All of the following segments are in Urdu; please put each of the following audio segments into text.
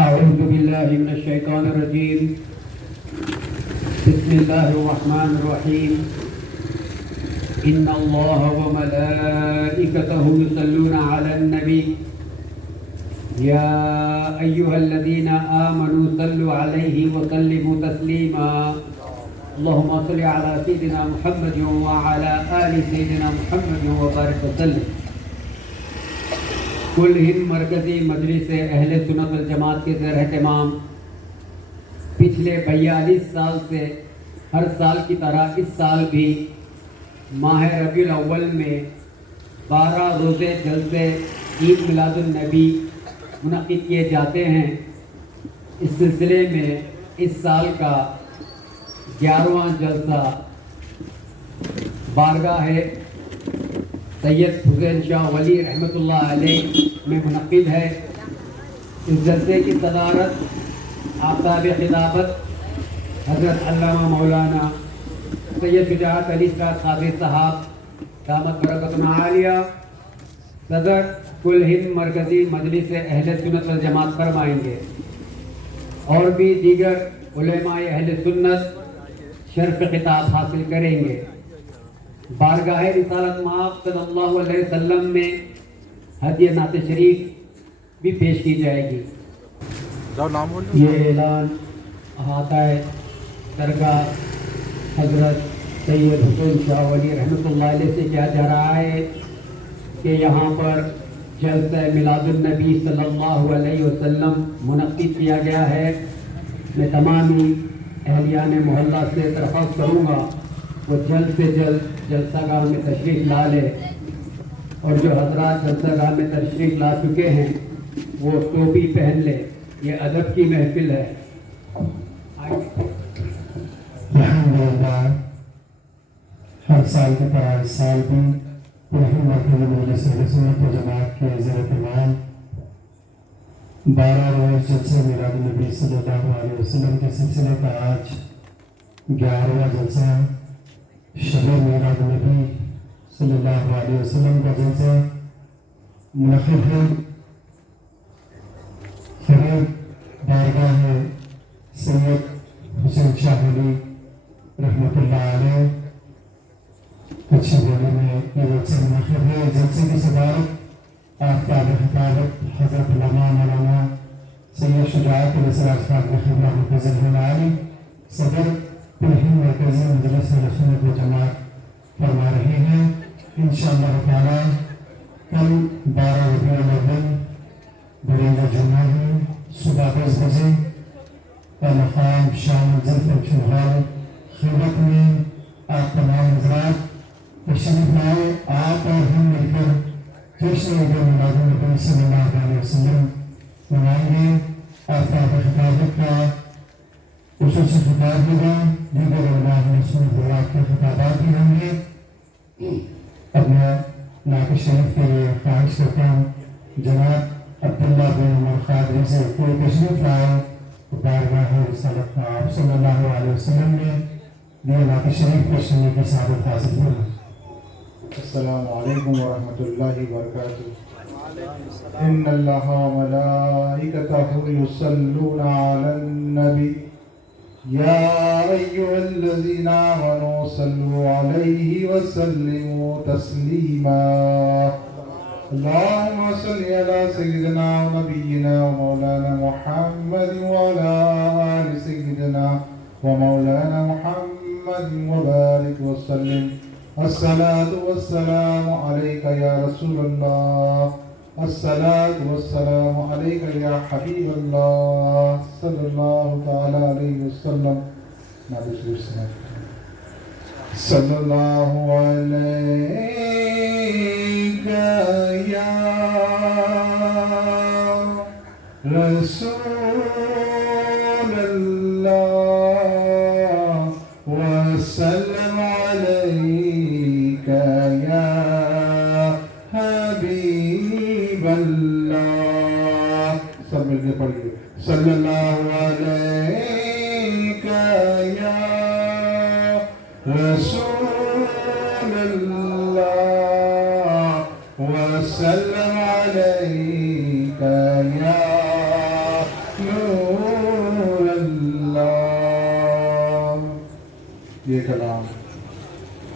أعوذ بالله من الشيطان الرجيم. بسم الله الرحمن الرحيم. إن الله وملائكته يصلون على النبي يا أيها الذين آمنوا صلوا عليه وسلموا تسليما. اللهم صل على سيدنا محمد وعلى آل سيدنا محمد وبارك وسلم. کل ہند مرکزی مجلس اہل سنت والجماعت کے زیر اہتمام پچھلے 42 سال سے ہر سال کی طرح اس سال بھی ماہ ربیع الاول میں 12 روزے جلسے عید میلاد النبی منعقد کیے جاتے ہیں. اس سلسلے میں اس سال کا 11واں جلسہ بارگاہ سید حسین شاہ ولی رحمۃ اللہ علیہ میں منعقد ہے. اس جلسے کی صدارت آفتاب خطابت حضرت علامہ مولانا سید شجاعت علی شاہ قادری صاحب دامت برکاتہ عالیہ صدر کل ہند مرکزی مجلس اہل سنت والجماعت فرمائیں گے. اور بھی دیگر علماء اہل سنت شرف خطاب حاصل کریں گے. بارگاہ رسالت مآب صلی اللہ علیہ وسلم میں ہدیہ نعت شریف بھی پیش کی جائے گی. یہ اعلان احاطہ درگاہ حضرت سید حسین شاہ ولی رحمۃ اللہ علیہ سے کیا جا رہا ہے کہ یہاں پر جلسہ میلاد النبی صلی اللہ علیہ وسلم منعقد کیا گیا ہے. میں تمامی اہلیان محلہ سے درخواست کروں گا وہ جلد سے جلد جلسہ گاہ میں تشریف لا لے، اور جو حضرات جلسہ گاہ میں تشریف لا چکے ہیں وہ ٹوپی پہن لے. یہ ادب کی محفل ہے. الحمدللہ ہر سال کی طرح اس سال بھی پورے مرکزی مجلس اہل سنت و جماعت کے زیر اہتمام 12 روز جلسہ میلاد النبی صلی اللہ علیہ وسلم کے سلسلے کا آج 11واں جلسہ شب میلاد النبی صلی اللہ علیہ وسلم کا جلسہ منعقد ہے. خرید بارگاہ ہے سید حسین شاہ ولی رحمۃ اللہ علیہ اچھی بولی میں یہ جلسہ منعقد ہے. جلسے کی صدارت آفتاب خطابت حضرت علامہ مولانا سید شجاعت علی صاحب قبلہ مفضل علی صدر کل ہند مرکزی مجلس اہل سنت و جماعت فرما رہے ہیں. انشاءاللہ تعالی کل 12 ربیع الاول بروز جمعہ ہے. صبح 10 بجے کا مقام شام منزل فنکشن ہال خلوت میں آپ تمام حضرات تشریف لائے. آپ اور ہم مل کر جشن عید میلاد النبی صلی اللہ علیہ وسلم منائیں گے. آفتاب خطابت کا خصوصی خطاب ہوگا. دیگر علماء سنت کے خطابات بھی ہوں گے. اب میں نعت شریف کے لیے خواہش کرتا ہوں جناب عبداللہ بن عمر قادری سے کوئی تشریف لائے بارگاہ رسالت مآب صلی اللہ علیہ وسلم میں یہ نعت شریف پیش کرنے کی سعادت حاصل ہوگی. السلام علیکم ورحمۃ اللہ وبرکاتہ. ان اللہ وملائکتہ یصلون علی النبی یا ایھا الذین آمنوا صلوا علیہ وسلموا تسلیما. اللہم صل علی سیدنا ونبینا ومولانا محمد وعلی آل سیدنا ومولانا محمد وبارک وسلم. الصلاة والسلام علیک یا رسول اللہ. الصلاة والسلام علیک یا حبیب اللہ صلی اللہ تعالی علیہ وسلم. صلی اللہ علیک یا رسول اللہ وسلم علیک یا حبیب اللہ. سب مل کے پڑھیے. صلی اللہ علیک یا رسول اللہ وسلم علیک یا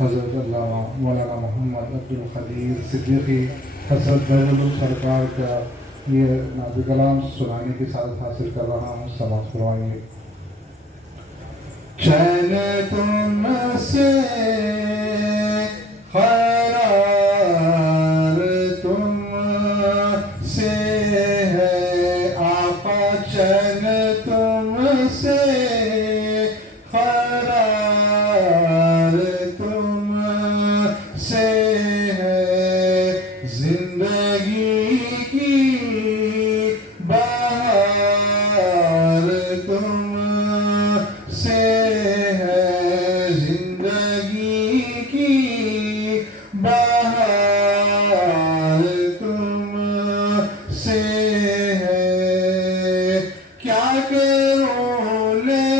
حضرت علامہ مولانا محمد عبدالقدیر صدیقی حضرت بیرالعلوم سرکار کا یہ نازِ کلام سنانے کی سعادت حاصل کر رہا ہوں. سماعت فرمائیے. چین تم سے قرار تم سے ہے آقا، چین تم سے قرار تم سے ہے، زندگی کی بہار تم سے ہے، زندگی کی بہار تم سے ہے. کیا کروں لے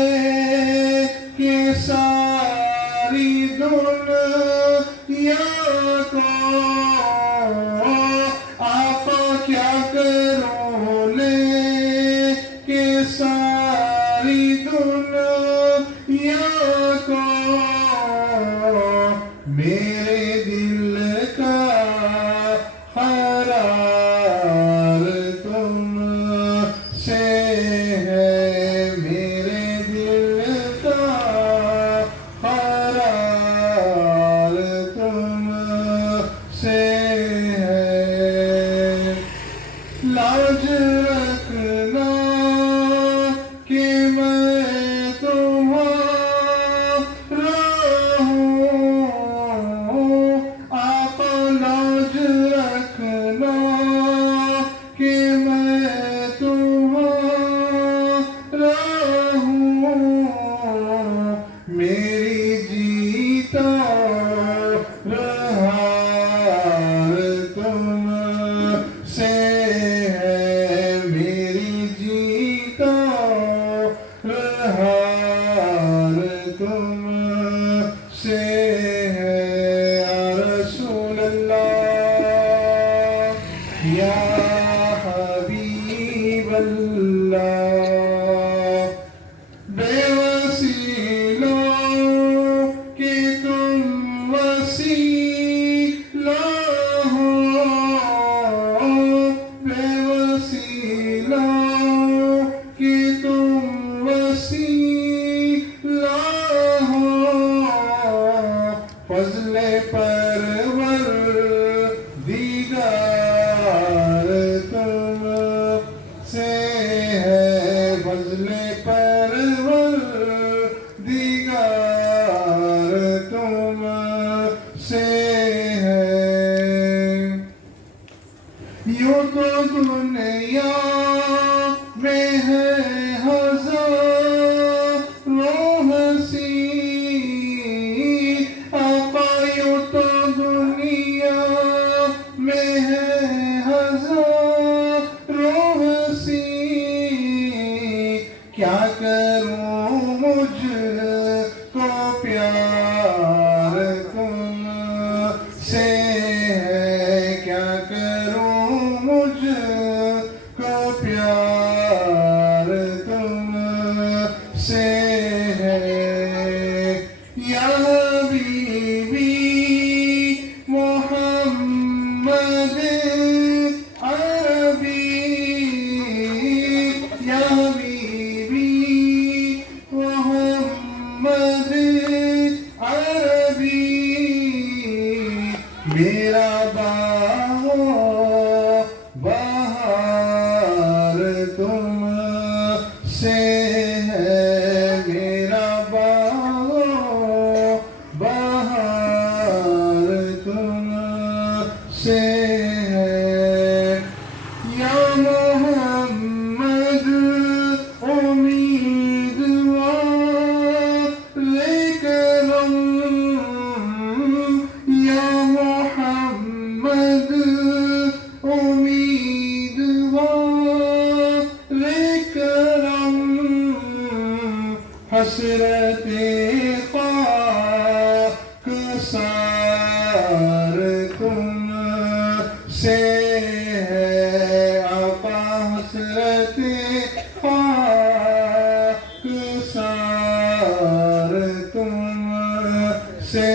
کے ساری دنیا کو آقا، کیا کروں لے کے ساری دنیا کو، میرے دل کا قرار تم سے ہے، میرے دل کا قرار تم سے ہے. لاج رکھنا کہ میں تمہارا ہوں آقا، لاج رکھنا کہ میں تمہارا ہوں، میری جیتا رہا تم سے ہے، میری جیتا رہا تم سے ہے. یا رسول اللہ، یا حبیب اللہ، بے وسیلوں کہ تم وسیلہ ہو، بے وسیلوں کہ تم وسیلہ ہو، فضل پرور دیگار تم سے ہے، فضل پرور دیگار تم سے ہے. یوں تو دنیا میں ہے ہزاروں ہنسی آقا، یوں تو دنیا میں ہے ہزاروں ہنسی، کیا کروں مجھ کو پیار تم سے ہے، کیا کروں مجھ کو پیار تم سے ہے. یا حبیبی محمد عربی، یا حبیبی محمد عربی، میرا باغ بہار تم سے ہے، میرا باغ بہار تم سے ہے. یا محمد امیدوار کرم، یا محمد امیدوار کرم، حسرت خاک سار تم سے ہے آقا، حسرت خاک سار تم سے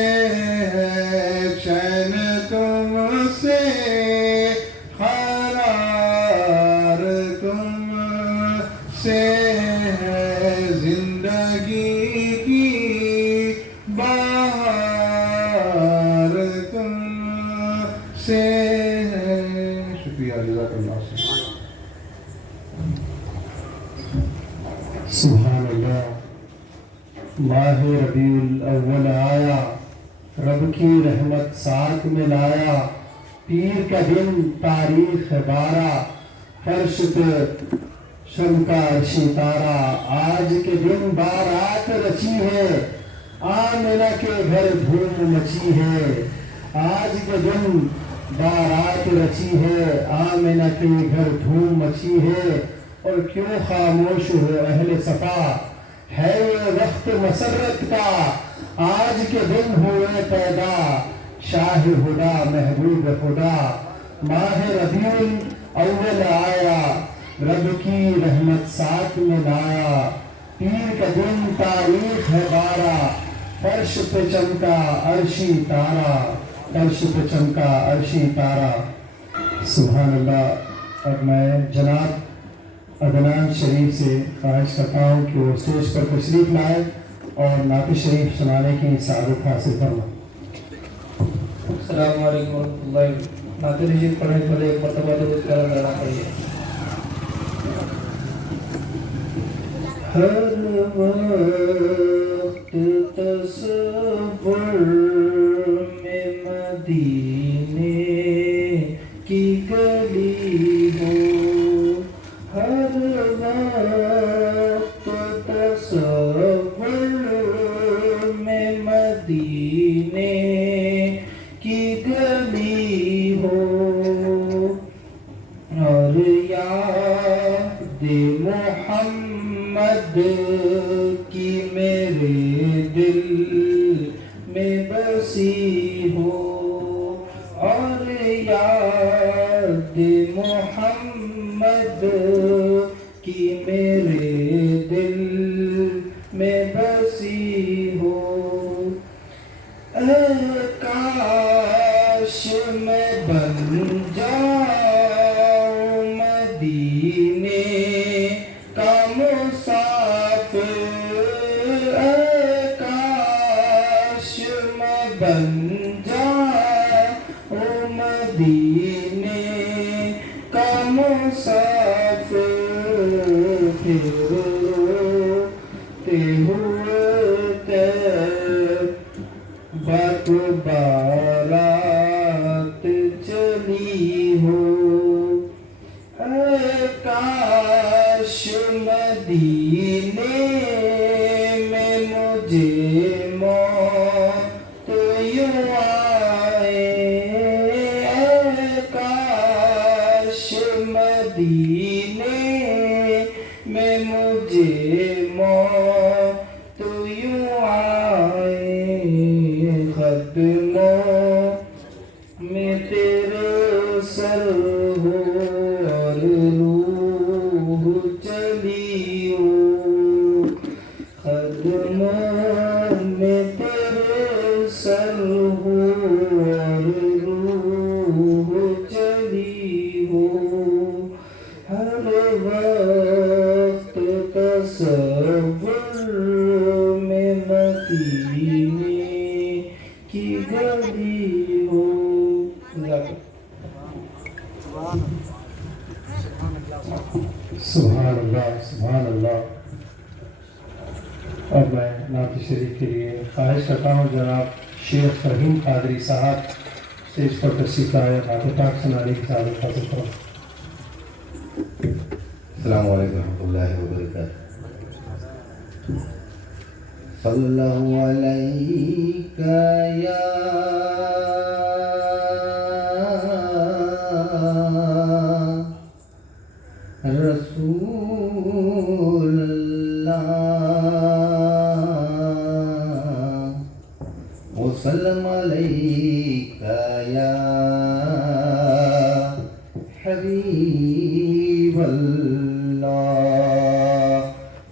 تم سے قرار تم سے ہے زندگی کی بہار تم سے ہے. شکریہ جزاک اللہ. سبحان اللہ. ماہ ربیع الاول آیا، رب کی رحمت ساتھ میں لایا. پیر کا دن تاریخ 12، فرش پہ شم کا عرشی تارا. آج کے دن بارات رچی ہے، آمنہ کے گھر دھوم مچی ہے. آج کے دن بارات رچی ہے، آمنہ کے گھر دھوم مچی ہے. اور کیوں خاموش ہو اہل صفا، ہے یہ وقت مسرت کا. آج کے دن ہوئے پیدا شاہ ہدا محبوب خدا. ماہ ربیع الاول آیا، رب کی رحمت ساتھ میں لایا. پیر کا دن تاریخ ہے 12، فرش پہ چمکا عرشی تارا. فرش پہ چمکا عرشی تارا. سبحان اللہ. اور میں جناب عدنان شریف سے خواہش کرتا ہوں کہ وہ اسٹیج پر تشریف لائے اور نعت شریف سنانے کی سعادت حاصل فرمائیں. السلام علیکم ورحمۃ اللہ. نعت شریف پڑھنے سے پہلے ایک مرتبہ درود کرم لانا چاہیے. ہر وقت تصور میں مدینے کی گلی ہو. ہر وقت تصور میں مدینے کی گلی ہو. اور یاد محمد کی میرے دل میں بسی ہو. اور یاد محمد کی میرے دل میں بسی ہو. اے کاش میں بن جاؤں مدینے کا مسافر. اے کاش میں بن جاؤں مدینے کا مسافر. پھر روتے ہوئے بات بارات چلی ہو. اے کاش مدینے میں مجھے موت یوں آئے. اے کاش مدینے میں مجھے موت یوں آئے. قدموں میں تیرے سر ہو اور روح چلی ہو. قدموں میں تیرے سر ہو اور روح چلی ہو. ہر وقت تصور میں مدینے کی گلی ہو. سبحان اللہ. سبحان اللہ. اور میں نعت شریف کے لیے خواہش کرتا ہوں جناب شیخ فرحین قادری صاحب اسٹیج پر تشریف لائے، نعت پاک سنانے کی سعادت حاصل کرو. السلام علیکم ورحمۃ اللہ وبرکاتہ. صلی اللہ علیک یا رسول اللہ وسلم علیک یا حبیب اللہ.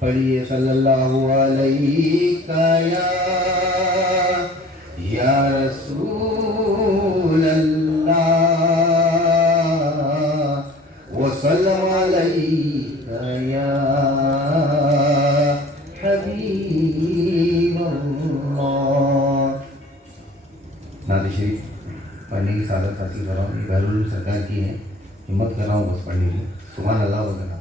پڑھیے صلی اللہ علیہ یا رسول سعادت حاصل کر رہا ہوں. یہ بہرالعلوم سرکار کی ہے, ہمت کر رہا ہوں بس پڑھنے کی. سبحان اللہ وکلا.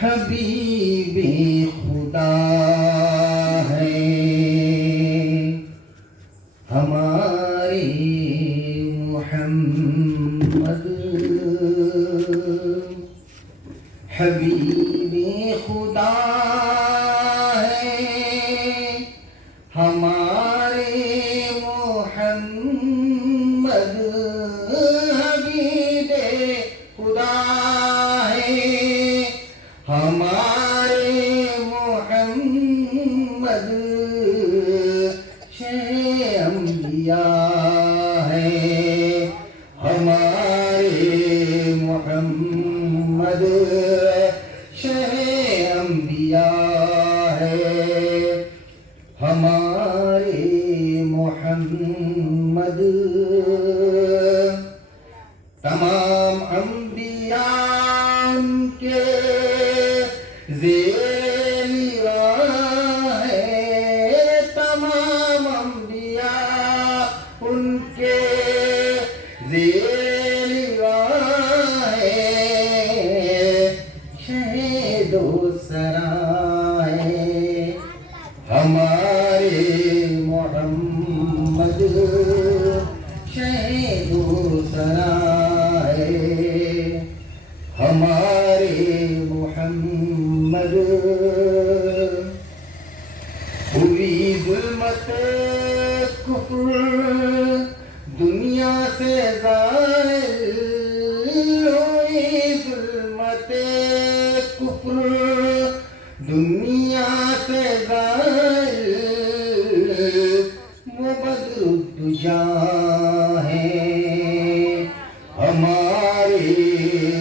حبیب خدا ہے ہمارے محمد, حبیب خدا ہے ہمارے محمد, حبیب خدا ہے ہمارے محمد, شہ انبیاء ہے ہمارے محمد, شہ انبیاء ہے ہمارے محمد. تمام انبیاء کے ذیل راہ ہے, تمام انبیاء ان کے ذیل راہ ہے, شہید و سرائے ہمارے محمد, شہید و سرائے ہمارے محمد. ہوئی ظلمت کفر دنیا سے زائل, ہوئی ظلمت کفر دنیا سے زائل, وہ بدر الدجا ہے ہمارے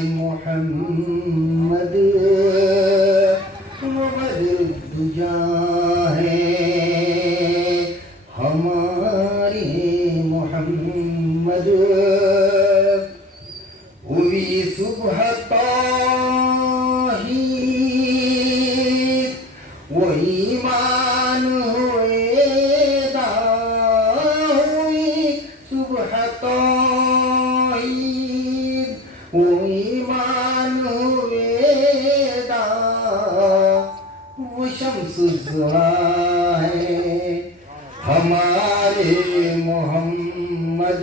محمد, وہ بدر الدجا ہے ہمارے محمد. ہوئی صبح توحید وہ ایمان ہوئے داں, ہوئی صبح توحید وہ ایمان ہوئے داں, وہ شمس الضحیٰ ہے ہمارے محمد,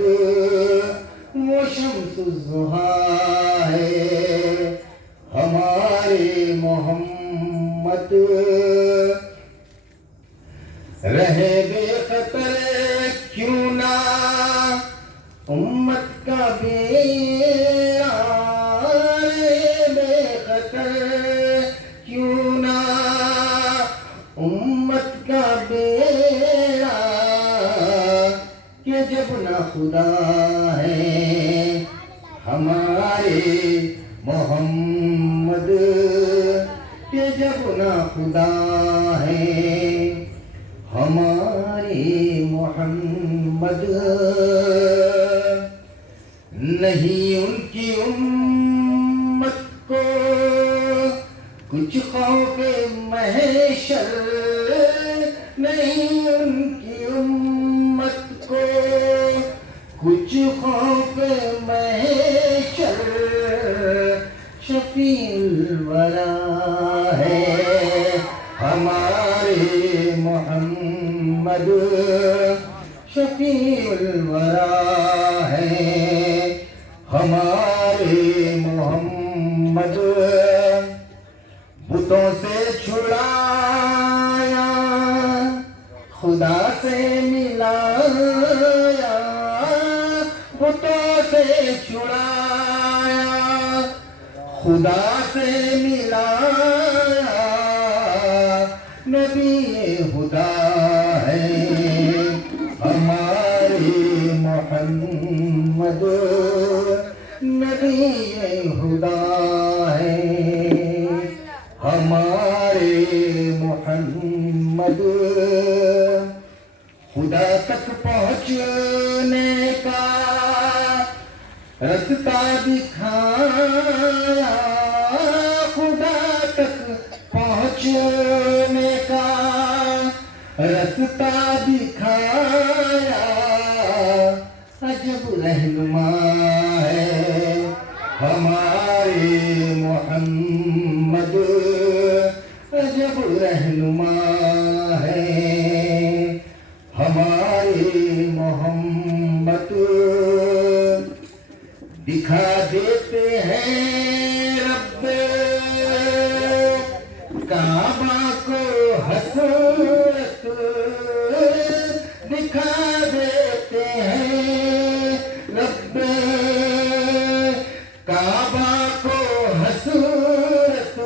وہ شمس الضحیٰ ہے ہمارے محمد. رہے بے خطر کیوں نہ امت کا بیڑا, رہے بے خطر کیوں نہ امت کا بیڑا, کہ جب نہ خدا ہے ہمارے محمد, کہ جب نہ خدا ہے ہمارے محمد. نہیں ان کی امت کو کچھ خوف محشر, نہیں ان کی امت کو کچھ خوف محشر, شفیع الورا ہے ہمارے محمد, شفیع الورا ہے ہمارے محمد. بتوں سے چھڑایا خدا سے ملایا, بتوں سے چھڑایا خدا سے ملایا, نبی خدا ہے ہمارے محمد, نبی خدا ہے ہمارے محمد. خدا تک پہنچنے کا رستہ دکھایا, خدا تک پہنچنے کا رستہ دکھایا, رہنما ہے ہمارے محمد، عجب رہنما ہے ہمارے محمد، دکھا دیتے ہیں رب کعبہ کو حسرت، دکھا دیتے ہیں رب کعبہ کو حسرت،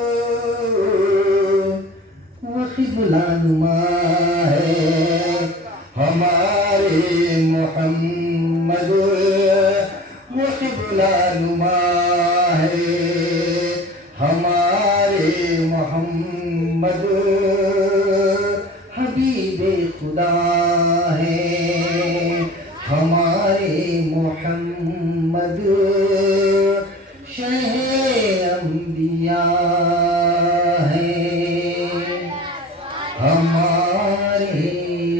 وہ قبلہ نما ہے ہمارے محمد، وہ قبلہ نما ہے ہمارے محمد، حبیب خدا ہے ہمارے محمد، شہ انبیاء ہے ہمارے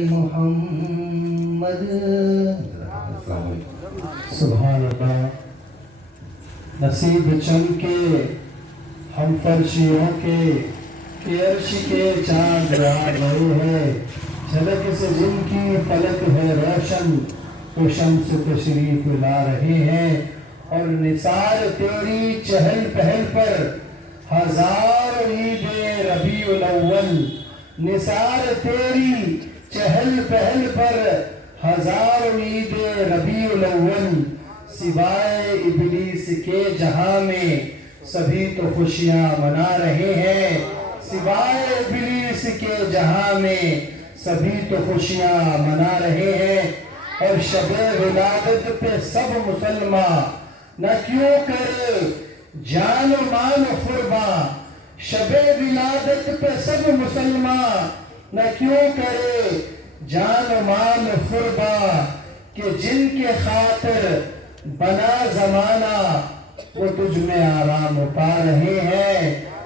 محمد۔ السلام علیکم۔ سبحان اللہ۔ نصیب چمکے ہم فرشیوں کے کہ عرش کے چاند آ گئے ہیں، جھلک سے جن کی فلک ہے روشن، وہ شمس تشریف لا رہے ہیں، اور نثار تیری چہل پہل پر ہزار عید ربیع الاول، نثار تیری چہل پہل پر ہزار عید ربیع الاول، سوائے ابلیس کے جہاں میں سبھی تو خوشیاں منا رہے ہیں، سوائے ابلیس کے جہاں میں سبھی تو خوشیاں منا رہے ہیں، اور شب ولادت پہ سب مسلمان نہ کیوں کر جان و مال قرباں، شب ولادت پہ سب مسلمان نہ کیوں کرے جان و مال قرباں، کہ جن کے خاطر بنا زمانہ وہ تجھ میں آرام پا رہے ہیں،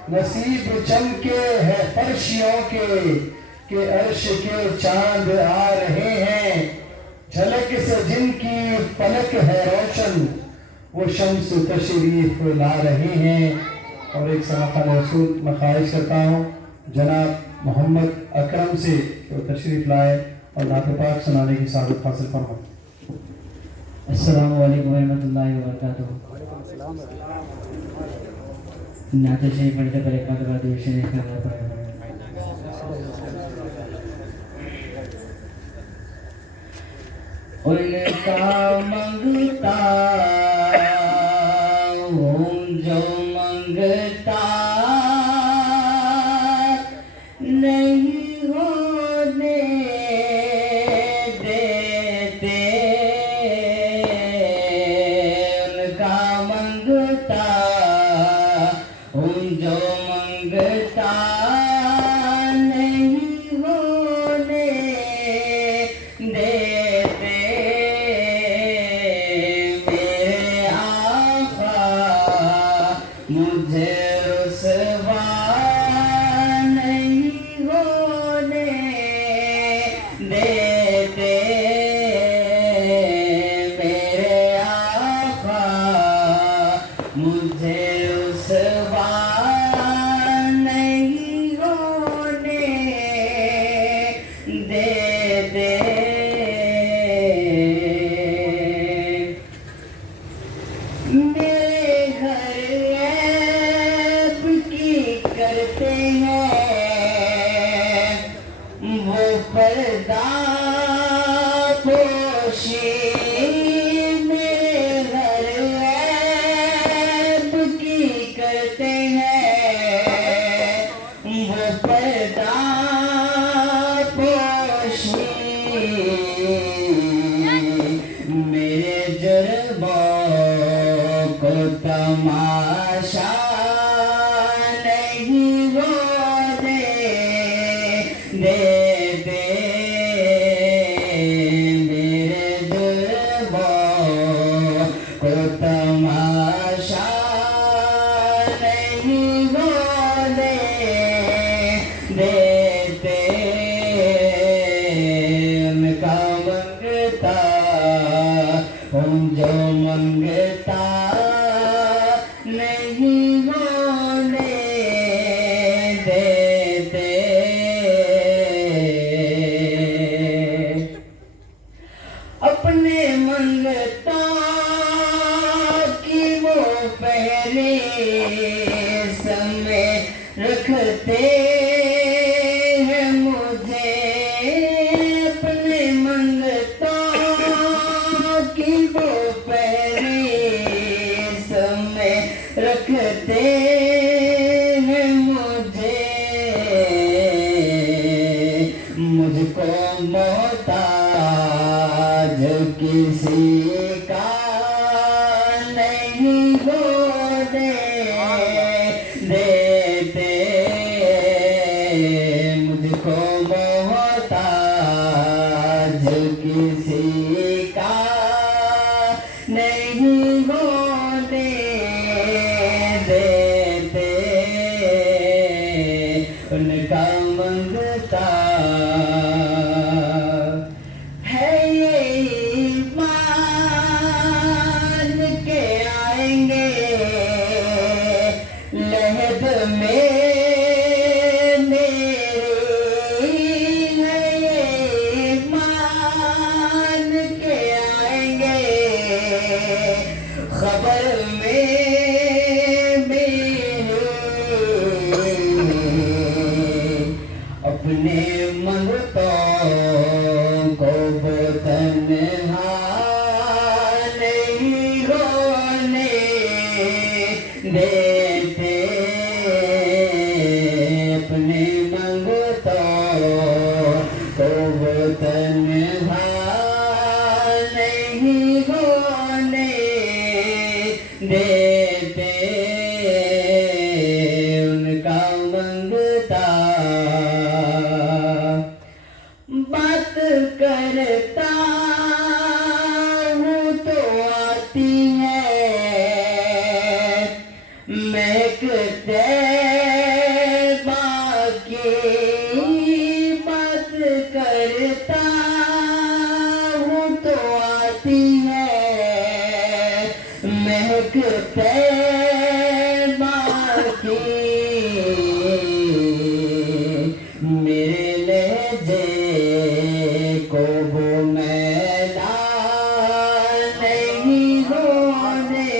نصیب چمکے ہے فرشیوں کے کہ عرش کے چاند آ رہے ہیں، جھلک سے جن کی فلک ہے روشن، وہ شمس تشریف لا رہے ہیں۔ اور ایک سماقہ رسول میں خواہش کرتا ہوں جناب محمد اکرم سے کہ وہ تشریف لائے اور نعت پاک سنانے کی سعادت حاصل فرمائیں۔ السلام علیکم ورحمۃ اللہ وبرکاتہ۔ نعت شریف پڑھتے پر ایک مرتبہ درود شریف کرنا پڑے گا۔ ان کا منگتا ہوں جو منگتا نہیں ہونے دیتے، ان کا منگتا ہوں جو منگتا نہیں ہونے دیتے، میرے آقا مجھے رسوا نہیں ہونے دیتے، میرے آقا مجھے رسوا نہیں ہونے دیتے، میرے گھر عیب کی کرتے ہیں وہ پردہ پوشی، میرے گھر عیب کی کرتے ہیں وہ پردہ پوشی، میرے جرموں کو تماشا نہیں ہونے دیتے، میرے جرموں کو تماشا نہیں ہونے دیتے، ان کا منگتا ہوں جو منگتا نہیں ہونے دیتے، اپنے منگتا کی وہ فہرست میں رکھتے ہیں مجھے، اپنے منگتا کی وہ فہرست میں رکھتے ہیں مجھے، مجھ کو محتاج کسی کا نہیں ہونے دیتے، مجھ کو محتاج کسی کا نہیں ہونے دیتے، ان کا منگتا ہے یہ ایمان کے آئیں گے لہد میں میری، ہے یہ ایمان کے آئیں گے خبر میں میری، اپنے منگتوں کو تنہا نہیں ہونے دیتے، اپنے منگتوں کو تنہا نہیں ہونے دیتے، ان کا منگتا بات کرتا ہوں تو آتی ہے مہکتے باقی، بات کرتا ہوں تو آتی ہے مہکتے باقی، میرے لہجے کو وہ میلا نہیں ہونے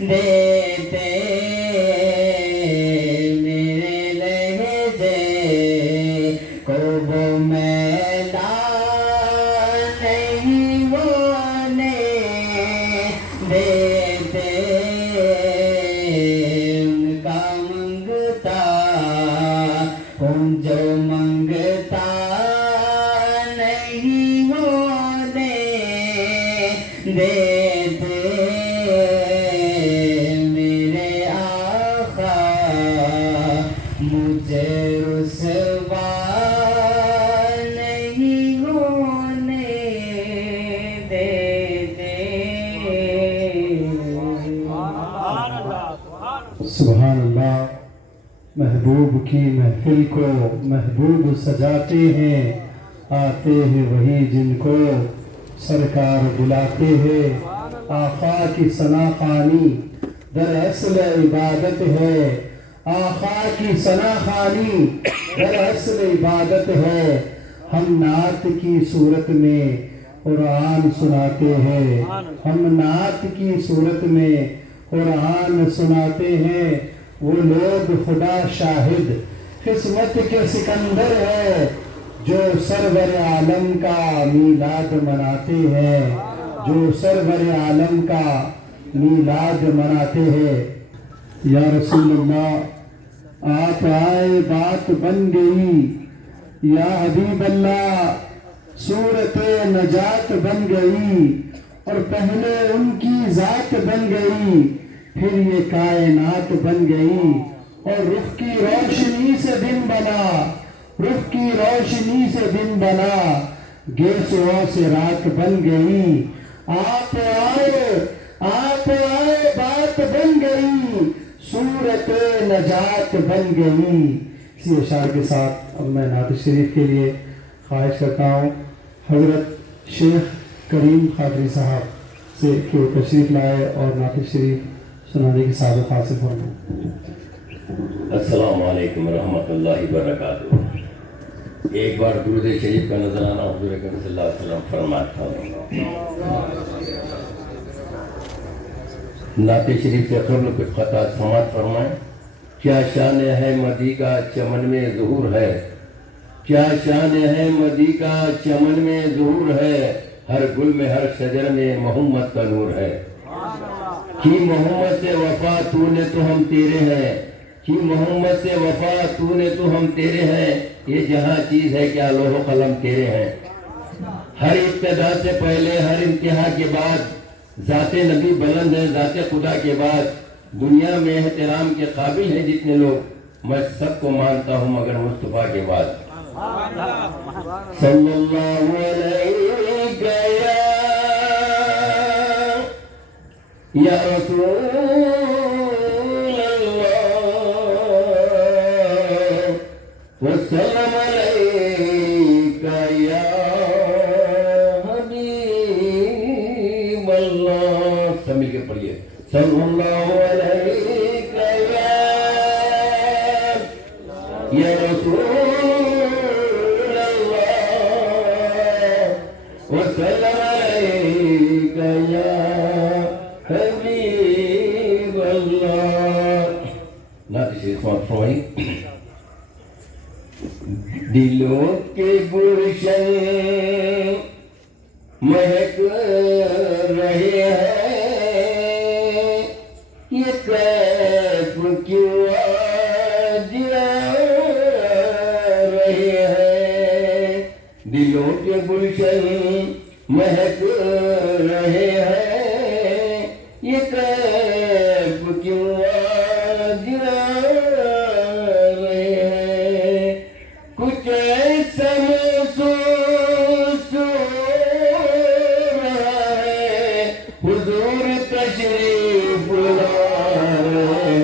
دیتے، میرے لہجے کو وہ میلا نہیں ہونے دیتے، ان کا منگتا ہوں جو منگتا نہیں ہونے دیتے، میرے آقا مجھے رسوا نہیں ہونے دیتے۔ سبحان اللہ۔ محبوب کی محفل کو محبوب سجاتے ہیں، آتے ہیں وہی جن کو سرکار بلاتے ہیں، آقا کی ثنا خوانی دراصل عبادت ہے، آقا کی ثنا خوانی دراصل عبادت ہے، ہم نعت کی صورت میں قرآن سناتے ہیں، ہم نعت کی صورت میں قرآن سناتے ہیں، وہ لوگ خدا شاہد قسمت کے سکندر ہے جو سرور عالم کا میلاد مناتے ہیں، جو سرور عالم کا میلاد مناتے ہیں۔ یا رسول اللہ آپ آئے بات بن گئی، یا حبیب اللہ صورت نجات بن گئی، اور پہلے ان کی ذات بن گئی، پھر یہ کائنات بن گئی، اور رخ کی روشنی سے دن بنا، رخ کی روشنی سے دن بنا، گیسوں سے رات بن گئی، آپ آئے بات بن گئی، صورت نجات بن گئی۔ اسی اشعار کے ساتھ اب میں نعت شریف کے لیے خواہش کرتا ہوں حضرت شیخ کریم قادری صاحب سے کہ وہ تشریف لائے اور نعت شریف سنانے کی سعادت حاصل فرمائیں۔ السلام علیکم ورحمۃ اللہ وبرکاتہ۔ ایک بار درود شریف کا نذرانہ حضور اکرم صلی اللہ علیہ وسلم فرماتا ہوں۔ نعت شریف سے قبل کچھ خطات سماعت فرمائیں۔ کیا شان ہے مدی کا چمن میں ظہور ہے، کیا شان ہے مدی کا چمن میں ظہور ہے، ہر گل میں ہر شجر میں محمد کا نور ہے۔ کی محمد سے وفا تو نے تو ہم تیرے ہیں، کی محمد سے وفا تو نے تو ہم تیرے ہیں، یہ جہاں چیز ہے کیا لوح و قلم تیرے ہیں۔ ہر ابتدا سے پہلے ہر انتہا کے بعد ذات نبی بلند ہے، ذات خدا کے بعد دنیا میں احترام کے قابل ہیں جتنے لوگ، میں سب کو مانتا ہوں مگر مصطفیٰ کے بعد۔ صلی اللہ علیہ یا رسول اللہ وسلم علیک یا حبیب اللہ۔ سب مل کے پڑھیے صلی اللہ علیک یا رسول اللہ وسلم علیک یا حبیب اللہ۔ نعت شریف سماعت فرمائیں۔ دلوں کے گلشن مہک رہے ہیں، یہ کیف کیوں آج رہے ہیں، دلوں کے گلشن مہک رہے ہیں، یہ کیف کیوں آج رہے ہیں، کچھ ایسا محسوس ہو رہا ہے، حضور تشریف لا رہے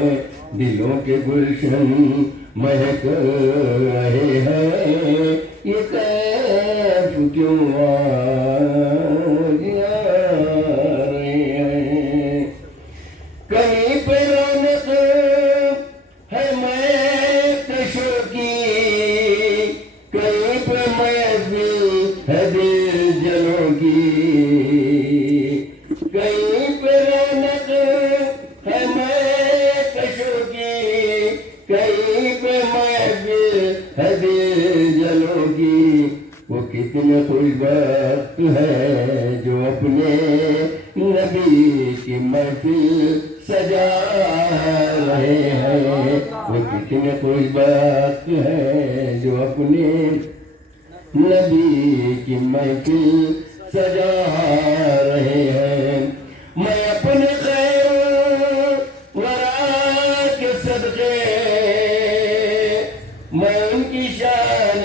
ہیں، دلوں کے گلشن مہک رہے ہیں، یہ کیف کیوں آج رہے ہیں، کہیں پہ رونق ہے میں کشوں کی، کہیں پہ محفل ہے دل جنوں کی، کہیں پہ رونق ہے میں کشوں کی، کہیں پہ محفل ہے دل جنوں کی، وہ کتنے خوش بخت ہے جو اپنے نبی کی محفل سجا رہے ہیں، وہ کتنے خوش بخت ہے جو اپنے نبی کی محفل سجا رہے ہیں۔ میں اپنے خیر ورا کے صدقے میں ان کی شان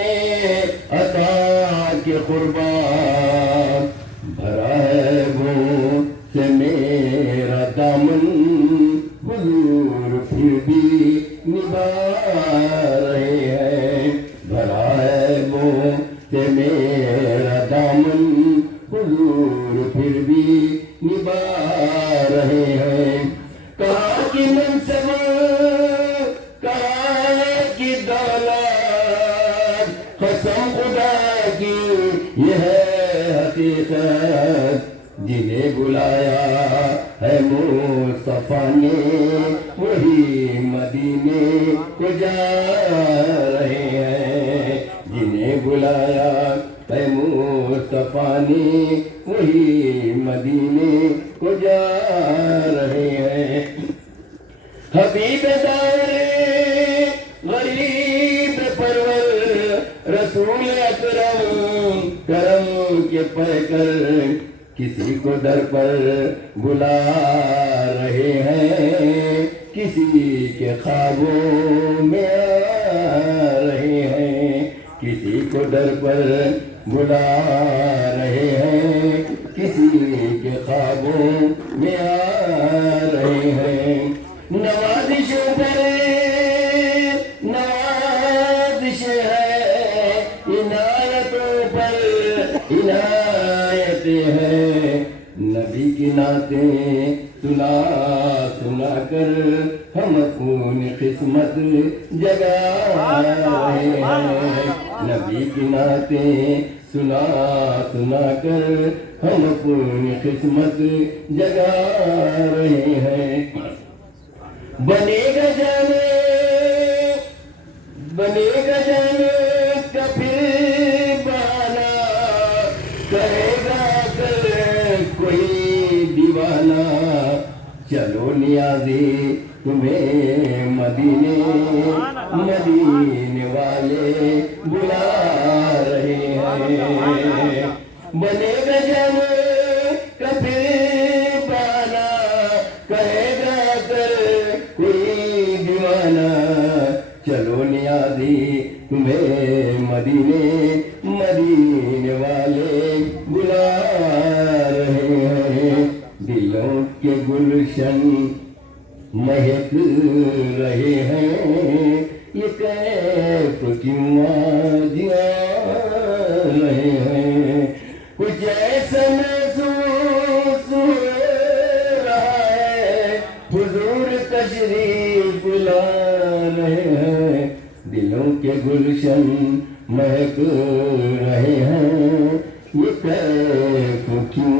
عطا کے قربان، بھرا ہے وہ سے میرا دامن، حضور پھر بھی نبھا رہے ہیں، بھرا ہے وہ سے میرا دامن، حضور پھر بھی نبھا رہے ہیں۔ کہاں کی منصب کہاں کی دولت، قسم خدا کی یہ ہے حقیقت، جنہیں بلایا ہے مصطفیٰ نے وہی مدینے کو جا رہے ہیں، جنہیں بلایا ہے مصطفیٰ نے وہی مدینے کو جا رہے ہیں۔ حبیب دار غریب پرور رسول اکرم کرم کے پیکر کسی کو در پر بلا رہے ہیں، کسی کے خوابوں میں آ رہے ہیں، کسی کو در پر بلا رہے ہیں، کسی کے خوابوں میں آ رہے ہیں۔ نوازشوں پر نوازش ہے، عنایتوں پر عنایت ہے، نبی کی نعتیں سنا سنا کر ہم اپنی قسمت جگا رہے ہیں، نبی کی نعتیں سنا سنا کر ہم اپنی قسمت جگا رہے ہیں۔ بنے گا جانے کا پھر بہانا، کہے گا کل کوئی دیوانہ، چلو نیازی تمہیں مدینے والے بلا رہے ہیں۔ بنے گا جانے کا پھر بہانا، کہے گا کل کوئی دیوانہ، چلو نیازی تمہیں مدینے والے بلا رہے ہیں۔ دلوں کے گلشن مہک رہے ہیں، یہ کیف کیوں آج آ رہے ہیں، کچھ ایسا محسوس ہو رہا ہے، حضور تشریف لا رہے ہیں۔ دلوں کے گلشن مہک رہے ہیں، یہ کیف کیوں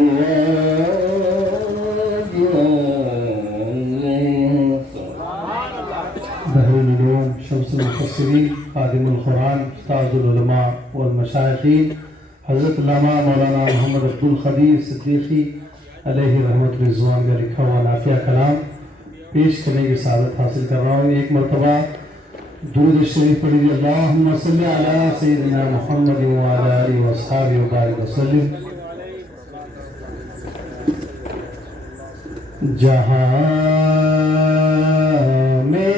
بحر العلوم شمس المفسرین خادم القرآن استاذ العلماء والمشائخین حضرت علامہ مولانا محمد عبد القدیر صدیقی علیہ رحمت رضوان کا لکھا ہوا نافیہ کلام پیش کرنے کی سعادت حاصل کر رہا ہوں۔ ایک مرتبہ درود شریف پڑھیے، اللہم صلی علی سیدنا محمد وعلی آلہ واصحابہ وبارک وسلم۔ جہاں میں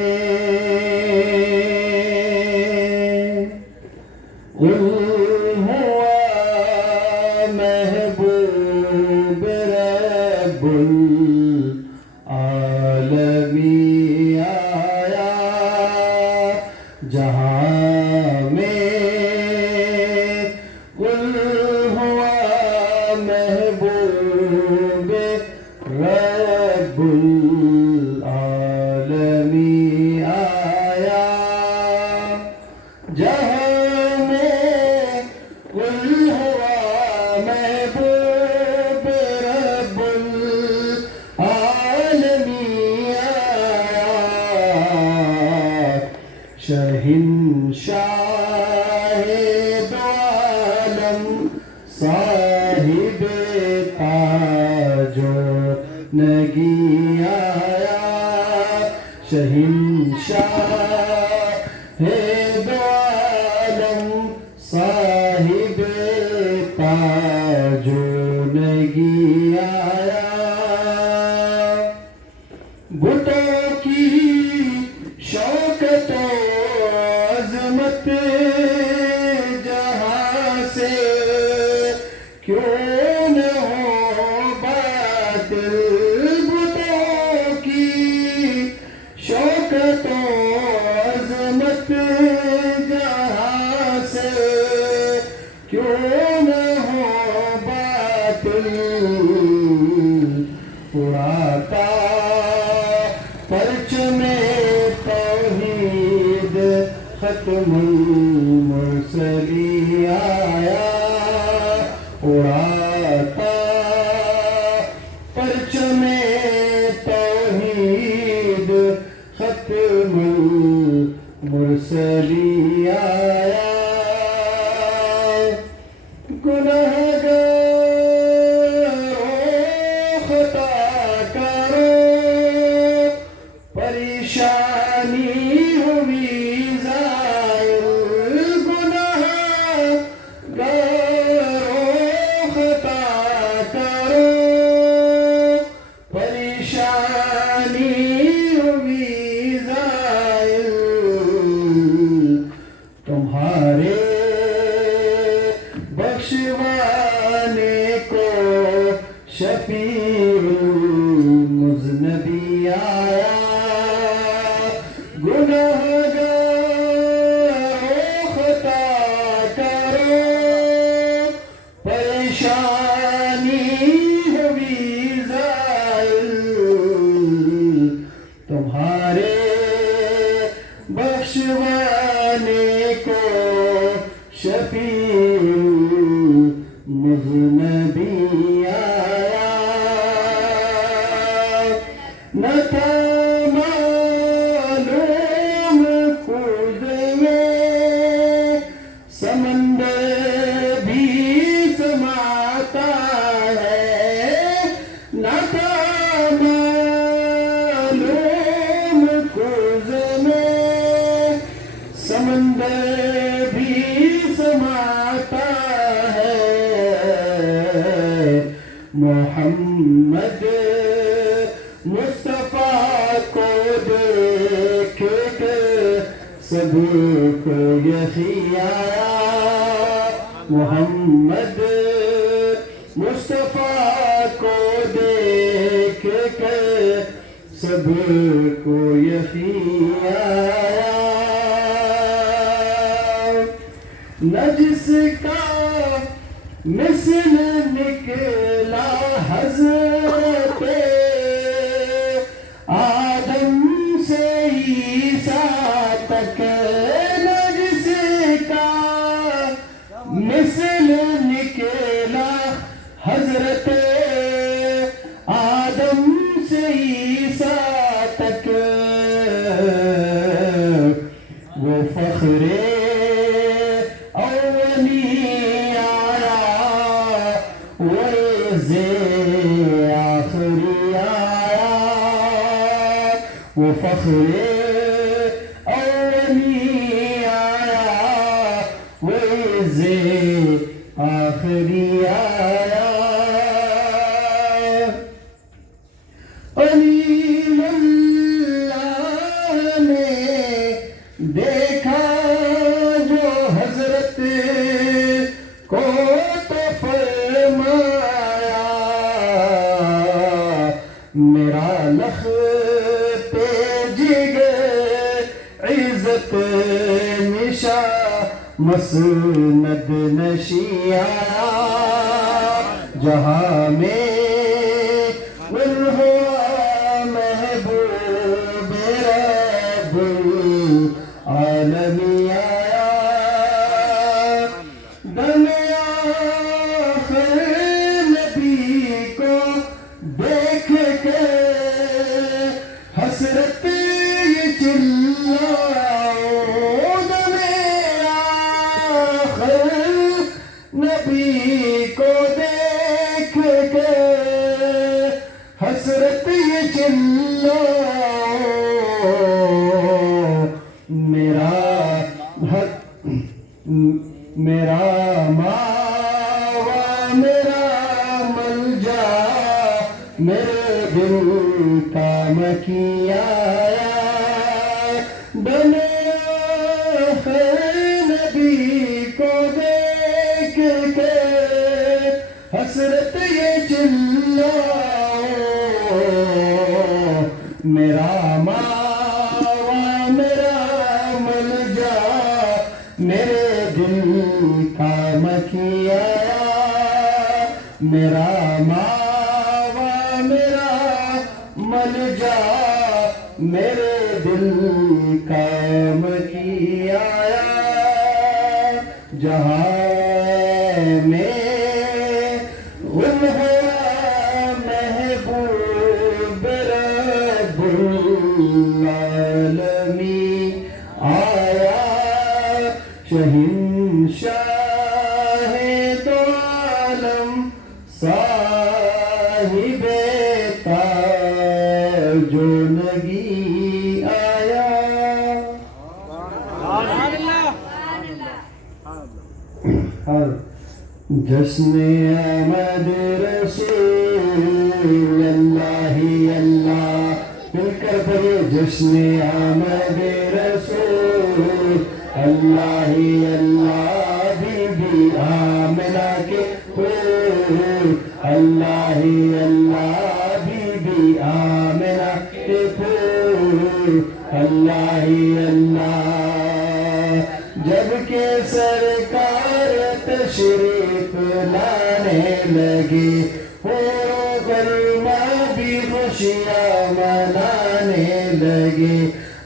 ہوا محبوب رب العالمین آیا، جہاں میں ہوا محبوب رب العالمین آیا، جہاں میں ہوا محبوب رب العالمین آیا، شہنشاہ دو عالم صاحب تاج و نگی آیا، شہنشاہ دو عالم صاحب تاج و نگی آیا، بتوں کی شوکت و عظمت جہاں سے کیوں نہ ہو باطل، بتوں کی شوکت و عظمت جہاں سے کیوں نہ ہو باطل، اڑاتا پرچم توحید ختم المرسلین آیا، اڑاتا پرچم توحید ختم المرسلین آیا، گنہگاروں خطا کرو پریشانی ہوئی زائل، گنہگاروں خطا کرو پریشانی ہوئی زائل، تمہارے بخشوانے کو شفیع المذنبین آیا، گنہگاروں خطا کرو پریشانی ہوئی محمد مصطفیٰ کو دیکھ کر سب کو یہی آیا محمد مصطفیٰ کو دیکھ کر سب کو یہی آیا نہ جس کا مثل نکلا حضرت آدم سے عیسیٰ تک نہ جس کا مثل نکلا حضرت آدم سے عیسیٰ تک وہ فخر وہ فخر اولی آیا وہ عز آخری آیا قلیل اللہ نے دیکھا جو حضرت کو تو فرمایا میرا لخت نشا مسند نشیا جہاں میں ول ہوا محبوب رب العالمین آیا دنیا آخر نبی کو دیکھ کے حسرت یہ چلا نبی کو دیکھ کے حسرت یہ چلا میرا ماوا میرا ملجا میرے دل کا مکی آیا بنے نبی کو دیکھ کے حسرت یہ چلا میرا ماوا میرا ملجا میرے دل کا مکی آیا میرا ماوا میرا ملجا میرے دل کا مکی آیا جہاں میں غم ہوا محبوب رب العالمین آیا شہنشاہ دو عالم صاحب تاج و نگی آیا جشن آمد رسول اللہ اللہ مل کر پڑھیے جشن آمد رسول اللہ اللہ بی بی آمنہ کے پھول اللہ اللہ بی بی آمنہ کے پھول اللہ اللہ جب کہ سرکار تشریف لانے لگے ہو غلما بھی خوشیاں منانے لگے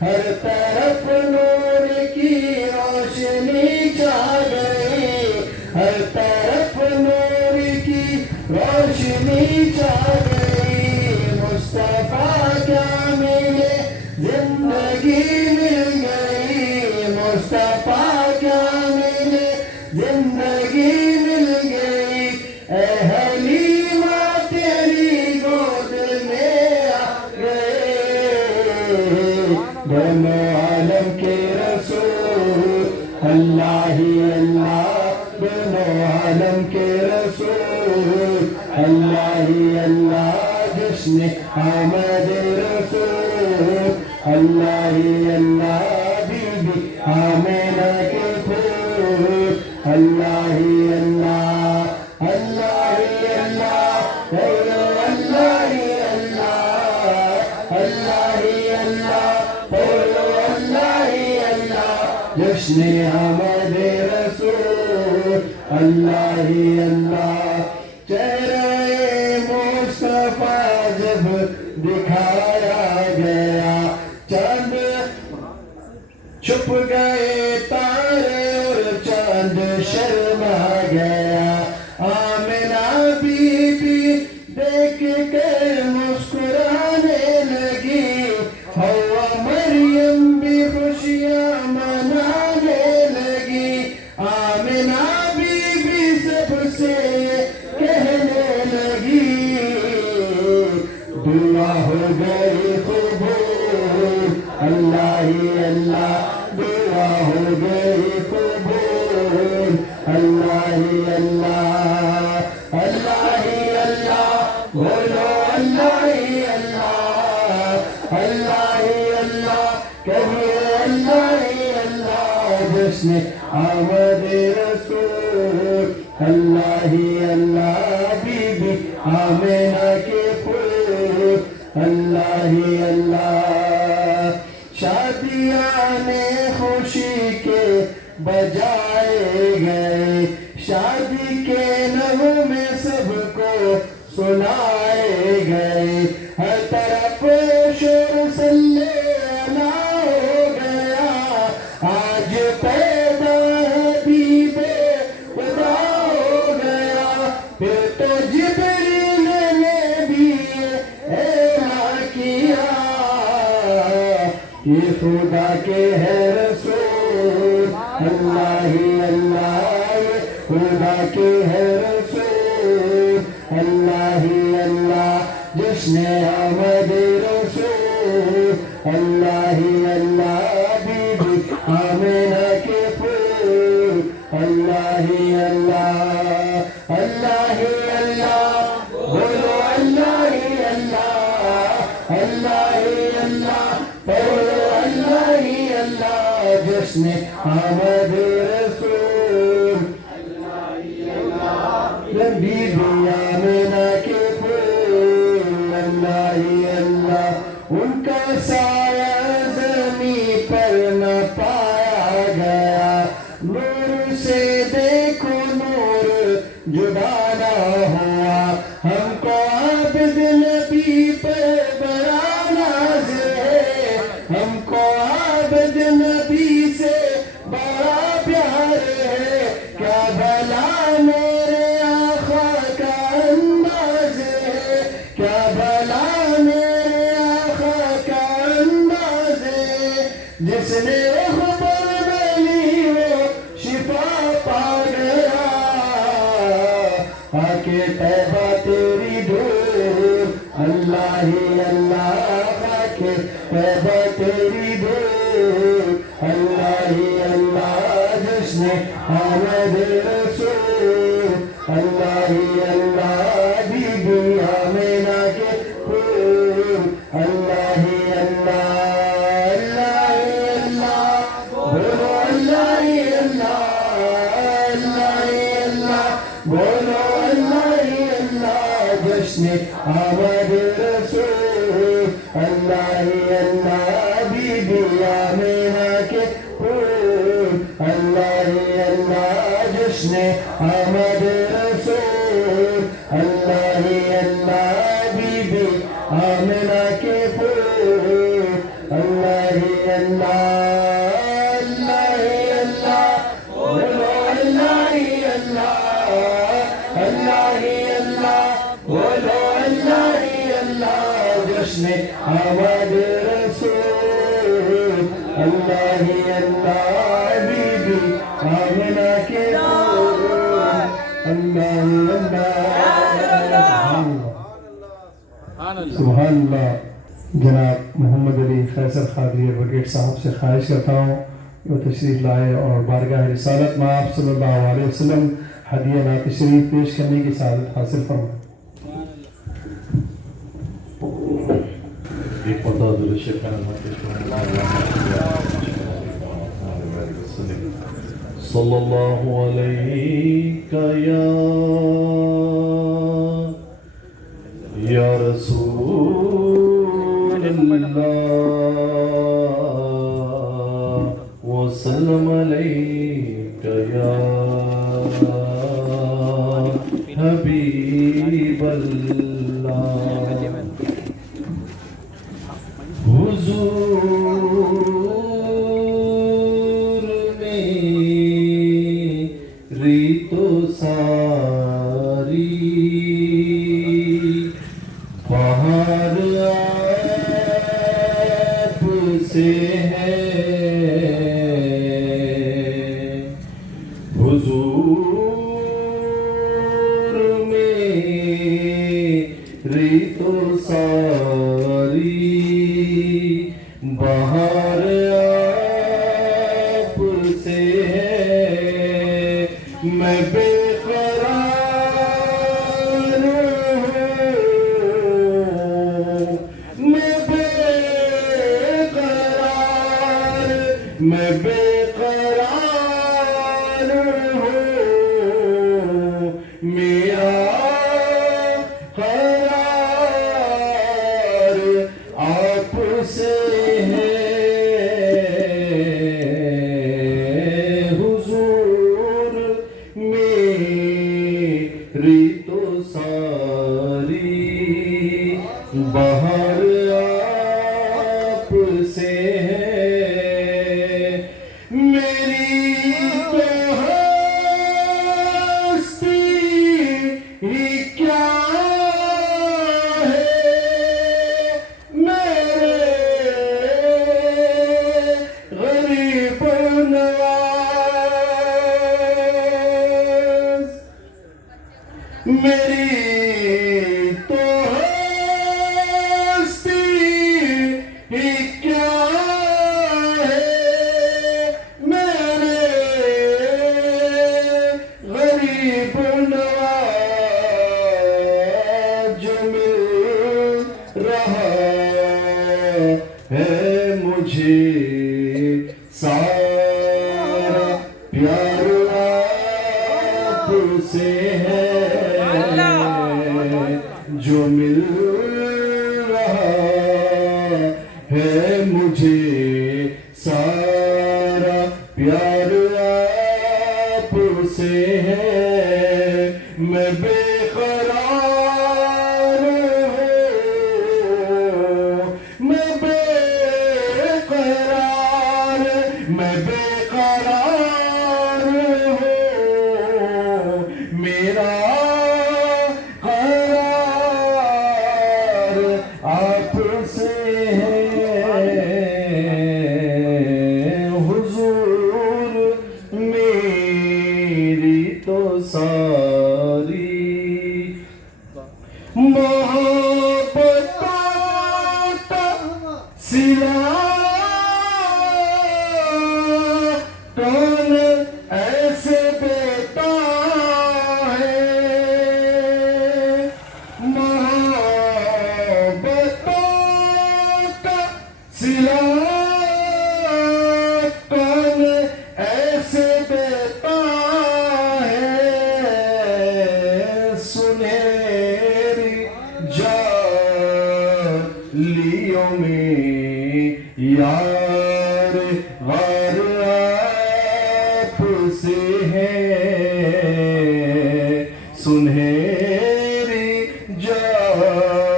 ہر طرف نور کی روشنی چھا گئی ہر طرف نور کی روشنی چھا گئی مصطفیٰ کیا ملے زندگی مل گئی مصطفیٰ کیا ملے زندگی مل گئی اے حلیمہ تیری گود میں آ گئے دونوں عالم کے رسول اللہ ہی اللہ دونوں عالم کے رسول اللہ اللہ اللہ جشن آمد رسول اللہ اللہ بی بی آمینہ کے پھول اللہ اللہ اللہ اللہ بولو اللہ اللہ اللہ اللہ بولو اللہ اللہ جشن آمد رسول اللہ اللہ چہرہ مصطفیٰ جب دکھایا گیا چاند چھپ گئے تارے اور چاند شرما گیا آمنہ بی بی دیکھ کے مسکرانے لگی حوا مریم بھی خوشیاں منانے لگی آمنہ بی بی سب سے کہنے لگی دعا ہو گئی قبول اللہ اللہ دعا ہو گئی قبول اللہ اللہ اللہ اللہ بولو اللہ اللہ اللہ اللہ کہیے اللہ اللہ جشن آمد رسول اللہ اللہ بی بی آمینہ کے پھول اللہ اللہ شادیاں خوشی کے بجائے گئے شادی کے نغمے سب کو سنائے گئے ہر طرف شور صلی اللہ ہو گیا آج پیدا حبیب خدا ہو گیا پھر تو جبریل نے بھی اعلان کیا یہ خدا کے ہے رسول اللہ اللہ یہ خدا کے ہے رسول اللہ اللہ جشن آمد رسول اللہ اللہ بی بی آمینہ کے پھول اللہ اللہ اللہ اللہ بولو اللہ اللہ اللہ اللہ بولو اللہ اللہ جشن آمد رسول بی بی آمینہ کے پھول اللہ اللہ ان کا سایہ زمین پر نہ پایا گیا نور سے دیکھو نور جدا نہ ہوا ہم کو عبد نبی پر بڑا ناز ہے ہم کو عبد نبی سے بڑا پیار ہے کیا بھلا میرے آقا کا انداز ہے کیا بھلا میرے آقا کا انداز ہے جس نے خبر ملی وہ شفا پا گیا آ کے طیبہ تیری دھول اللہ اللہ آ کے طیبہ تیری دھول اللہ اللہ جشن آمد رسول اللہ اللہ بی بی آمینہ کے پھول اللہ اللہ اللہ اللہ بولو اللہ اللہ اللہ اللہ بولو اللہ اللہ جشن آمد رسول اللہ اللہ بی بی آمینہ کے پھول اللہ اللہ جشن آمد رسول اللہ اللہ بی بی آمینہ کے پھول اللہ اللہ اللہ اللہ بولو اللہ اللہ اللہ اللہ بولو اللہ اللہ جشن آمد رسول اللہ اللہ بی بی آمینہ کے پھول اللہ اللہ سبحان اللہ جناب محمد علی فیصل قادری ایڈوکیٹ صاحب سے خواہش کرتا ہوں کہ وہ تشریف لائے اور بارگاہ رسالت میں آپ صلی اللہ علیہ وسلم ہدیہ نعت شریف پیش کرنے کی سعادت حاصل فرمائیں. ایک مرتبہ درود شریف کا نظر پیش کریں صلی اللہ علیہ یا رسول اللہ وسلم علیک یا حبیب اللہ حضور میری تو ساری بہار آپ سے ہے حضور میری تو ساری بہار آپ سے ہے میں بے قرار ہوں میں بے قرار میں بے قرار ہوں میرا قرار آپ سے ہے حضور میری تو ساری بہار آپ سے ہے میری تو ہستی ہی کیا ہے غریب نواز میری تو ہستی ہی کیا ہے میرے غریب نواز جو مل رہا ہے مجھے سارا پیار آپ سے ہے جو مل رہا ہے مجھے سارا پیار آپ سے ہے میں بے قرار ہوں میں بے قرار میں بے قرار ہوں میرا قرار آپ سے ہے حضور میری تو ساری محبتوں کا سلا کون ایسے دیتا ہے محبتوں کا سلا کون ایسے دیتا ہے سنہری جالیوں میں یار غار آپ سے ہے سنہری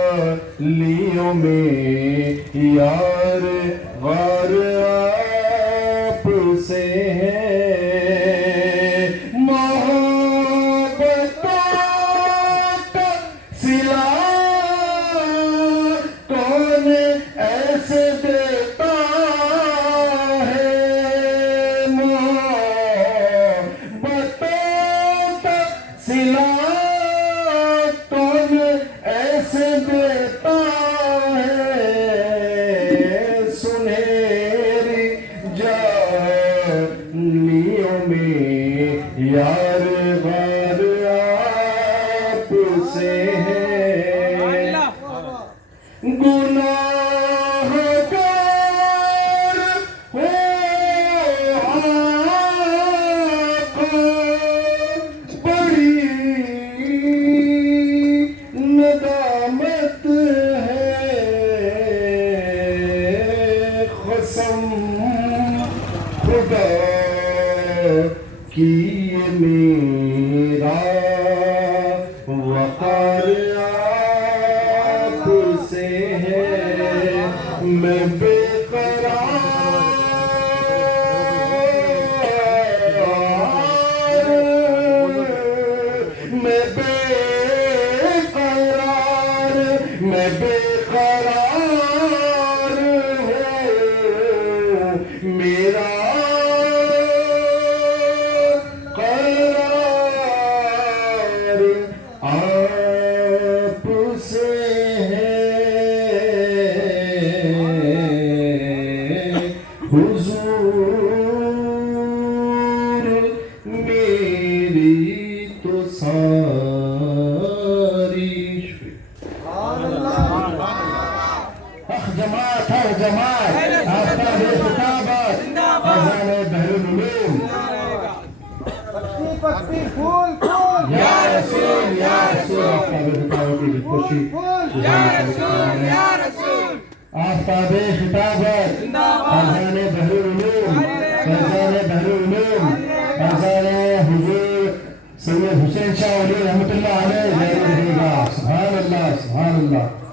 جالیوں میں یار غار آپ سے ہے محبتوں کا سلا کون ایسے دیتا ہے محبتوں کا سلا کون ایسے دیتا ہے آپ سے ہے میں بے میں بے قرار ہوں میرا قرار آپ سے ہے حضور میری تو ساری جماعت ہے جماعت آفتاب خطابت اذان بحر العلوم یا رسول آفتاب خطابت کی خوشی آفتاب خطابت اذان بحر العلوم اذان بحر العلوم اذان حضور سید حسین شاہ ولی رحمۃ اللہ علیہ سبحان اللہ سبحان اللہ